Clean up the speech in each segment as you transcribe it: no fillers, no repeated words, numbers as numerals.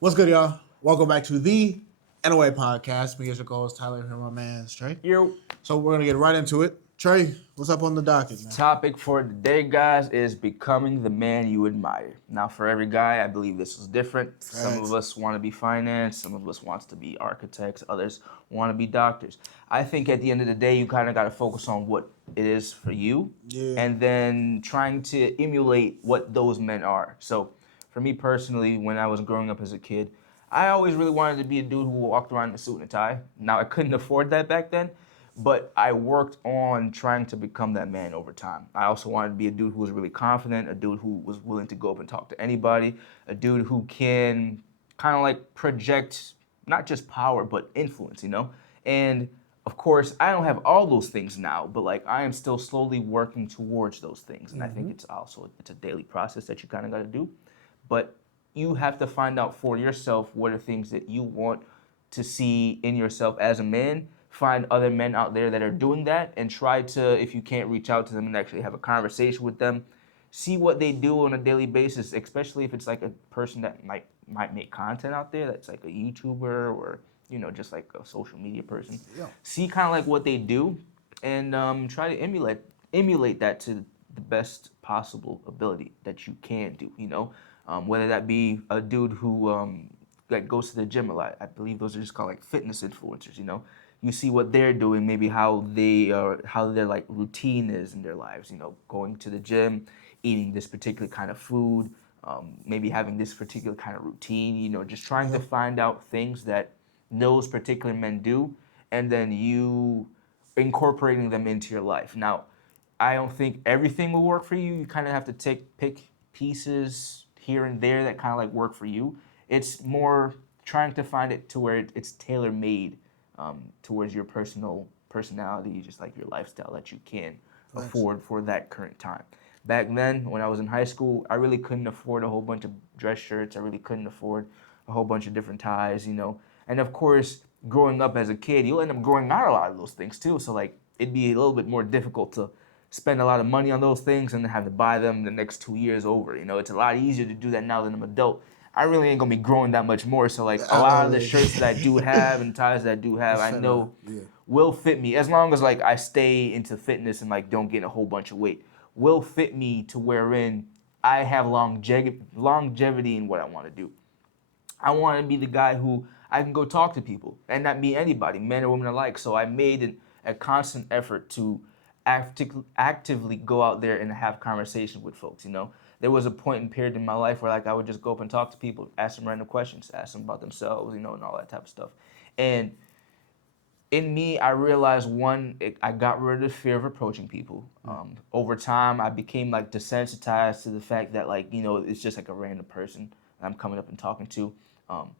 What's good, y'all? Welcome back to the NOA podcast. Me as your co-host Tyler here, my man Trey. Your So we're gonna get right into it. Trey, what's up on the docket, man? topic for today, guys, is becoming the man you admire. Now, for every guy, I believe this is different. Some of Facts. us want to be finance, some of us wants to be architects, others want to be doctors. I think at the end of the day, you kind of got to focus on what it is for you, Yeah. and then trying to emulate what those men are. So, for me personally, when I was growing up as a kid, I always really wanted to be a dude who walked around in a suit and a tie. Now, I couldn't afford that back then, but I worked on trying to become that man over time. I also wanted to be a dude who was really confident, a dude who was willing to go up and talk to anybody, a dude who can kind of like project not just power but influence. And of course, I don't have all those things now, but like I am still slowly working towards those things. And I think it's a daily process that you kind of got to do. But you have to find out for yourself what are things that you want to see in yourself as a man. Find other men out there that are doing that and try to, if you can't reach out to them and actually have a conversation with them, see what they do on a daily basis, especially if it's like a person that might make content out there that's like a YouTuber or just like a social media person. Yeah. See kind of like what they do and try to emulate that to the best possible ability that you can do. Whether that be a dude who that goes to the gym a lot. I believe those are just called like fitness influencers. You see what they're doing, maybe how their like routine is in their lives. Going to the gym, eating this particular kind of food, maybe having this particular kind of routine. Just trying to find out things that those particular men do, and then you incorporating them into your life. Now, I don't think everything will work for you. You kind of have to pick pieces here and there that kind of like work for you. It's more trying to find it to where it's tailor made towards your personality, just like your lifestyle that you can afford for that current time. Back then, when I was in high school, I really couldn't afford a whole bunch of dress shirts. I really couldn't afford a whole bunch of different ties. And of course, growing up as a kid, you'll end up growing out a lot of those things too. So like, it'd be a little bit more difficult to spend a lot of money on those things and then have to buy them the next 2 years over. It's a lot easier to do that now that I'm an adult. I really ain't gonna be growing that much more. So like a lot of the shirts that I do have and ties that I do have, I know will fit me as long as like I stay into fitness and like don't get a whole bunch of weight. Will fit me to wherein I have longevity in what I want to do. I want to be the guy who I can go talk to people and not be anybody, men or women alike. So I made a constant effort to actively go out there and have conversations with folks. There was a point and period in my life where like I would just go up and talk to people, ask them random questions, ask them about themselves, and all that type of stuff. And in me, I realized I got rid of the fear of approaching people. Over time, I became like desensitized to the fact that it's just like a random person that I'm coming up and talking to. Um,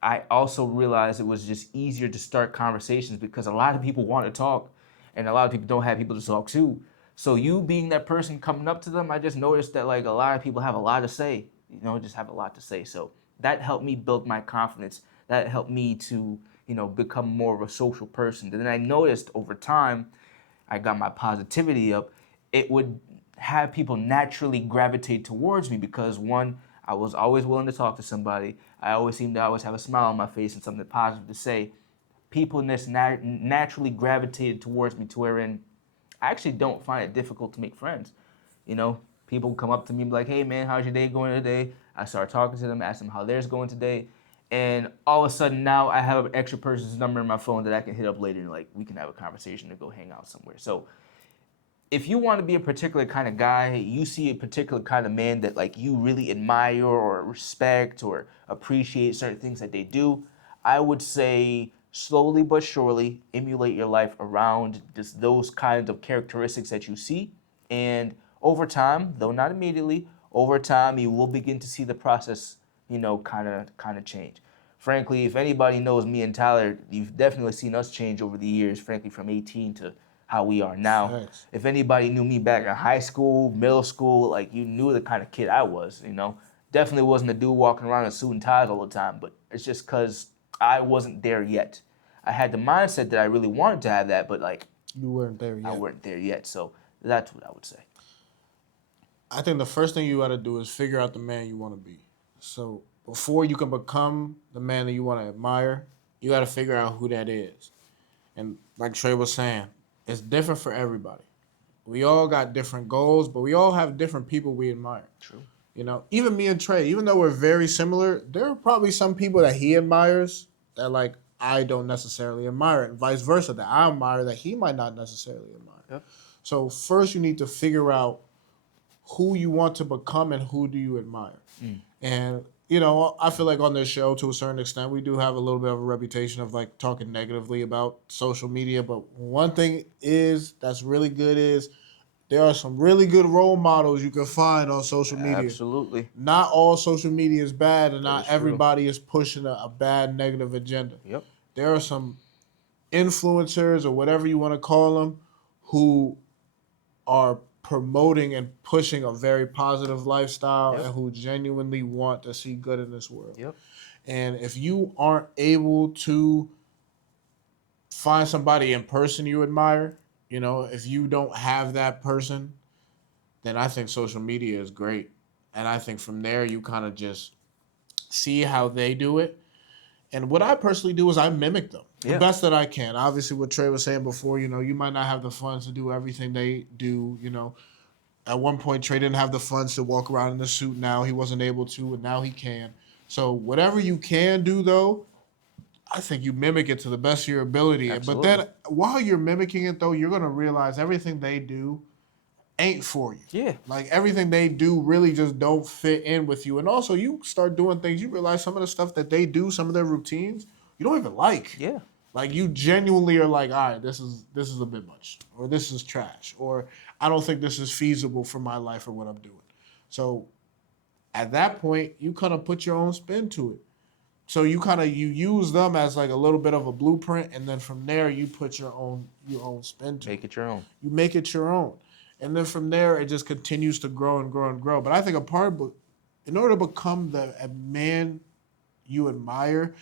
I also realized it was just easier to start conversations because a lot of people want to talk, and a lot of people don't have people to talk to. So you being that person coming up to them, I just noticed that like a lot of people have a lot to say. Just have a lot to say. So that helped me build my confidence. That helped me to become more of a social person. And then I noticed over time, I got my positivity up. It would have people naturally gravitate towards me because one, I was always willing to talk to somebody. I always seemed to always have a smile on my face and something positive to say. People just naturally gravitated towards me to wherein I actually don't find it difficult to make friends. You know, People come up to me and be like, "Hey man, how's your day going today?" I start talking to them, ask them how theirs going today, and all of a sudden now I have an extra person's number in my phone that I can hit up later and like we can have a conversation to go hang out somewhere. So if you want to be a particular kind of guy, you see a particular kind of man that like you really admire or respect or appreciate certain things that they do, I would say slowly but surely emulate your life around just those kinds of characteristics that you see. And over time, though not immediately, over time you will begin to see the process, kind of change. Frankly, if anybody knows me and Tyler, you've definitely seen us change over the years, frankly, from 18 to how we are now. Facts. If anybody knew me back in high school, middle school, like you knew the kind of kid I was. Definitely wasn't a dude walking around in suit and ties all the time, but it's just because I wasn't there yet. I had the mindset that I really wanted to have that, but like You weren't there I yet. weren't there yet. So that's what I would say. I think the first thing you got to do is figure out the man you want to be. So before you can become the man that you want to admire, you got to figure out who that is. And like Trey was saying, it's different for everybody. We all got different goals, but we all have different people we admire. True. You know, even me and Trey, even though we're very similar, there are probably some people that he admires that like I don't necessarily admire, and vice versa, that I admire that he might not necessarily admire. Yep. So first, you need to figure out who you want to become and who do you admire. And you know, I feel like on this show, to a certain extent, we do have a little bit of a reputation of like talking negatively about social media. But one thing is that's really good is there are some really good role models you can find on social media. Absolutely. Not all social media is bad, and That not is true. everybody is pushing a bad negative agenda. Yep. There are some influencers or whatever you want to call them who are promoting and pushing a very positive lifestyle Yep. and who genuinely want to see good in this world. Yep. And if you aren't able to find somebody in person you admire, you know, if you don't have that person, then I think social media is great. And I think from there you kind of just see how they do it. And what I personally do is I mimic them the Yeah. best that I can. Obviously, what Trey was saying before, you know, you might not have the funds to do everything they do. You know, at one point, Trey didn't have the funds to walk around in the suit. Now he wasn't able to, and now he can. So whatever you can do, though, I think you mimic it to the best of your ability. Absolutely. But then while you're mimicking it, though, you're going to realize everything they do ain't for you. Yeah. Like everything they do really just don't fit in with you. And also you start doing things, you realize some of the stuff that they do, some of their routines, you don't even like. Yeah. Like you genuinely are like, all right, this is a bit much. Or this is trash. Or I don't think this is feasible for my life or what I'm doing. So at that point, you kind of put your own spin to it. So you use them as like a little bit of a blueprint, and then from there you put your own spin to it. Make it your own. You make it your own. And then from there, it just continues to grow and grow and grow. But I think in order to become a man you admire,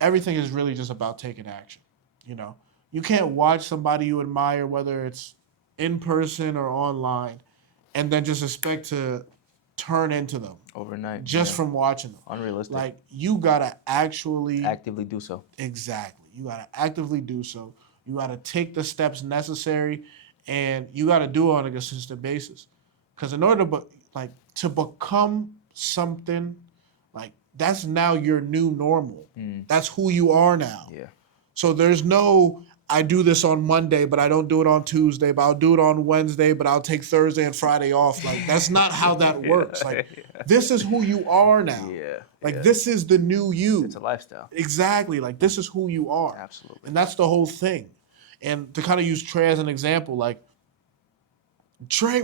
everything is really just about taking action. You know, you can't watch somebody you admire, whether it's in person or online, and then just expect to turn into them Overnight. just yeah. from watching them. Unrealistic. Like you gotta actually Actively do so. Exactly. You got to actively do so. You got to take the steps necessary, and you got to do it on a consistent basis. Because in order to become something, like that's now your new normal. That's who you are now. Yeah. So there's no I do this on Monday, but I don't do it on Tuesday, but I'll do it on Wednesday, but I'll take Thursday and Friday off. Like that's not how that works. Like this is who you are now. Yeah. Like yeah. this is the new you. It's a lifestyle. Exactly. Like this is who you are. Absolutely. And that's the whole thing. And to kind of use Trey as an example, like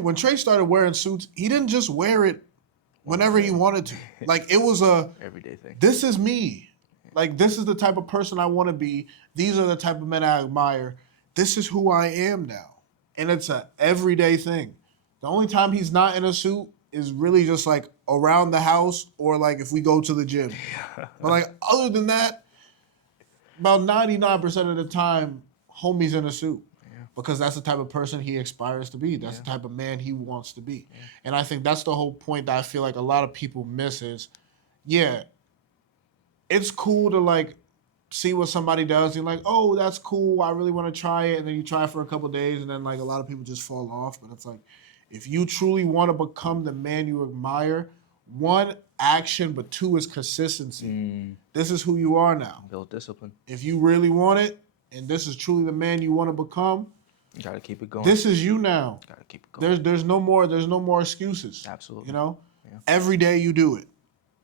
when Trey started wearing suits, he didn't just wear it whenever he wanted to. Like it was Everyday thing. this is me. Like this is the type of person I want to be. These are the type of men I admire. This is who I am now. And it's a everyday thing. The only time he's not in a suit is really just like around the house or like if we go to the gym. But like other than that, about 99% of the time, homie's in a suit. Because that's the type of person he aspires to be. That's the type of man he wants to be. And I think that's the whole point that I feel like a lot of people miss is, it's cool to like see what somebody does. You're like, oh, that's cool. I really want to try it. And then you try it for a couple of days and then like a lot of people just fall off. But it's like, if you truly want to become the man you admire, one, action, but two is consistency. This is who you are now. Build discipline. If you really want it, and this is truly the man you want to become, You gotta keep it going. this is you now. Gotta keep it going. There's no more excuses. Absolutely. You know? Yeah. Every day you do it.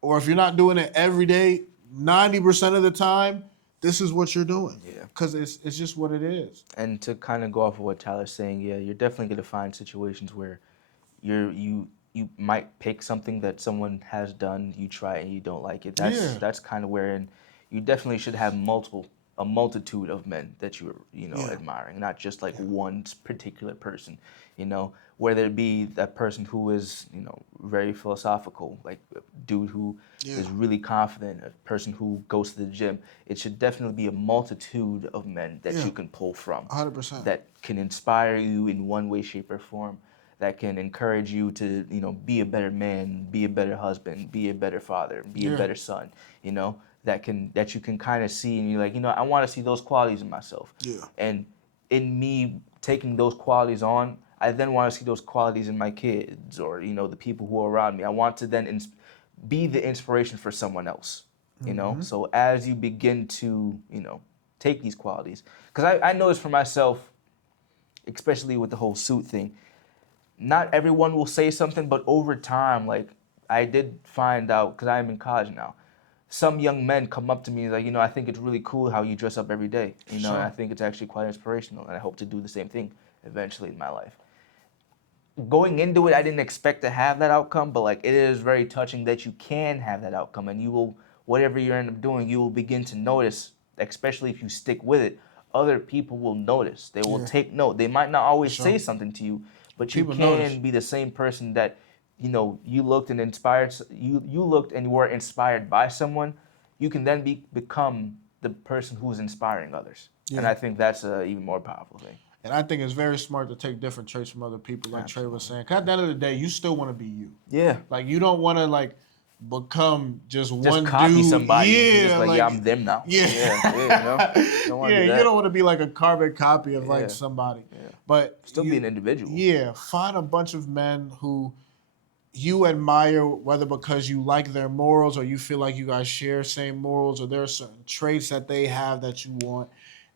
Or if you're not doing it every day, 90% of the time, this is what you're doing. Yeah. Because it's just what it is. And to kind of go off of what Tyler's saying, yeah, you're definitely gonna find situations where you might pick something that someone has done, you try it and you don't like it. That's kind of wherein you definitely should have a multitude of men that you're admiring, not just like one particular person, whether it be that person who is very philosophical, like a dude who is really confident, a person who goes to the gym. It should definitely be a multitude of men that you can pull from 100%. that can inspire you in one way, shape, or form, that can encourage you to, be a better man, be a better husband, be a better father, be a Yeah. better son, that you can kind of see, and you're like, I want to see those qualities in myself. Yeah. And in me taking those qualities on, I then want to see those qualities in my kids or, the people who are around me. I want to then be the inspiration for someone else, So as you begin to, take these qualities, because I noticed for myself, especially with the whole suit thing, not everyone will say something, but over time, like I did find out, because I'm in college now, some young men come up to me like, I think it's really cool how you dress up every day, and Sure. I think it's actually quite inspirational, and I hope to do the same thing eventually in my life. Going into it, I didn't expect to have that outcome, but like it is very touching that you can have that outcome, and you will, whatever you end up doing, you will begin to notice, especially if you stick with it, other people will notice. They will Yeah. take note. They might not always Sure. say something to you, but you People can notice. be the same person that, you looked and inspired, you looked and were inspired by someone. You can then become the person who's inspiring others. And Yeah. I think that's a even more powerful thing. And I think it's very smart to take different traits from other people, like Trey was Absolutely. saying. 'Cause at the end of the day, you still want to be you. Yeah. Like you don't want to like become just one copy dude. somebody. Yeah, You're just like, yeah, I'm them now. Yeah, Don't want to yeah. do that. You don't want to be like a carbon copy of Yeah. like somebody. Yeah. But Still be an individual. Yeah, find a bunch of men who you admire, whether because you like their morals or you feel like you guys share same morals or there are certain traits that they have that you want,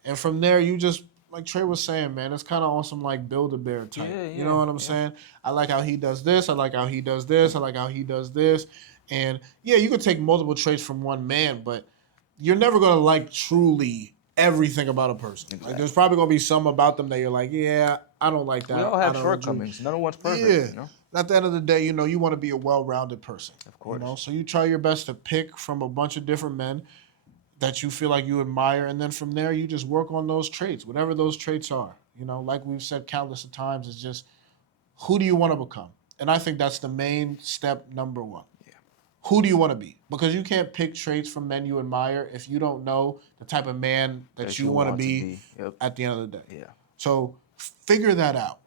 and from there you just like Trey was saying, man, it's kind of awesome, like Build-A-Bear type. Yeah, You know what I'm saying? I like how he does this. I like how he does this. I like how he does this. And yeah, you could take multiple traits from one man, but you're never gonna like truly everything about a person. Exactly. Like there's probably gonna be some about them that you're like, yeah, I don't like that. We all I have don't shortcomings. No one's perfect. Yeah. At the end of the day, you want to be a well-rounded person. Of course. So you try your best to pick from a bunch of different men that you feel like you admire, and then from there you just work on those traits, whatever those traits are. Like we've said countless of times, it's just who do you want to become? And I think that's the main step number one. Yeah. Who do you want to be? Because you can't pick traits from men you admire if you don't know the type of man that you want to be Yep. at the end of the day. Yeah. So figure that out.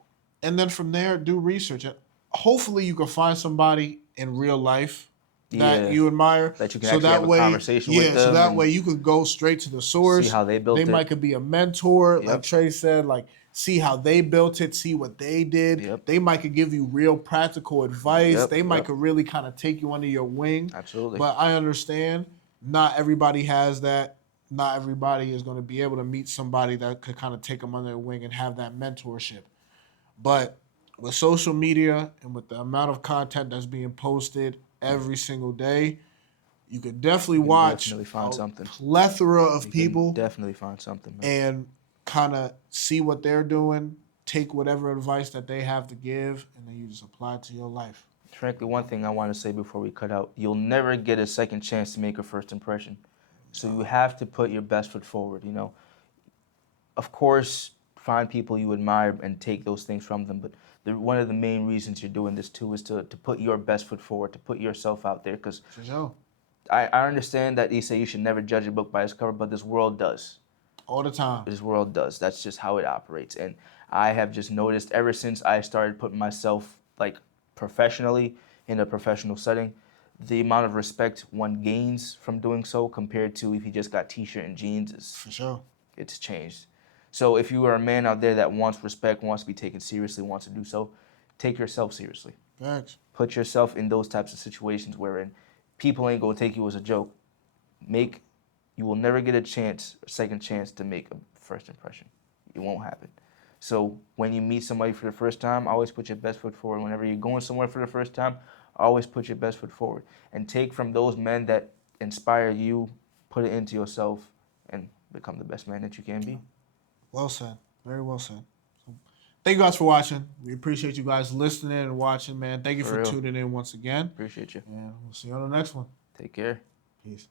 And then from there, do research. And hopefully you can find somebody in real life that you admire. That you can actually have a conversation with them. So that way you could go straight to the source. See how they built it. They might could be a mentor, Yep. like Trey said, like see how they built it, see what they did. Yep. They might could give you real practical advice. Yep. They might Yep. could really kind of take you under your wing. Absolutely. But I understand not everybody has that. Not everybody is going to be able to meet somebody that could kind of take them under their wing and have that mentorship. But with social media and with the amount of content that's being posted every single day, you could definitely watch definitely find something. Plethora of You can people definitely find something, man. and kind of see what they're doing, take whatever advice that they have to give, and then you just apply it to your life. Frankly, one thing I want to say before we cut out, you'll never get a second chance to make a first impression. So you have to put your best foot forward, Of course, find people you admire and take those things from them, but one of the main reasons you're doing this too is to put your best foot forward, to put yourself out there, because For sure. I understand that you say you should never judge a book by its cover, but this world does. All the time. This world does. That's just how it operates. And I have just noticed ever since I started putting myself like professionally in a professional setting, the amount of respect one gains from doing so compared to if you just got t-shirt and jeans For sure. it's changed. So if you are a man out there that wants respect, wants to be taken seriously, wants to do so, take yourself seriously. Thanks. Put yourself in those types of situations wherein people ain't gonna take you as a joke. You will never get a second chance to make a first impression. It won't happen. So when you meet somebody for the first time, always put your best foot forward. Whenever you're going somewhere for the first time, always put your best foot forward. And take from those men that inspire you, put it into yourself, and become the best man that you can be. Well said. Very well said. So, thank you guys for watching. We appreciate you guys listening and watching, man. Thank you for real. tuning in once again. Appreciate you. And we'll see you on the next one. Take care. Peace.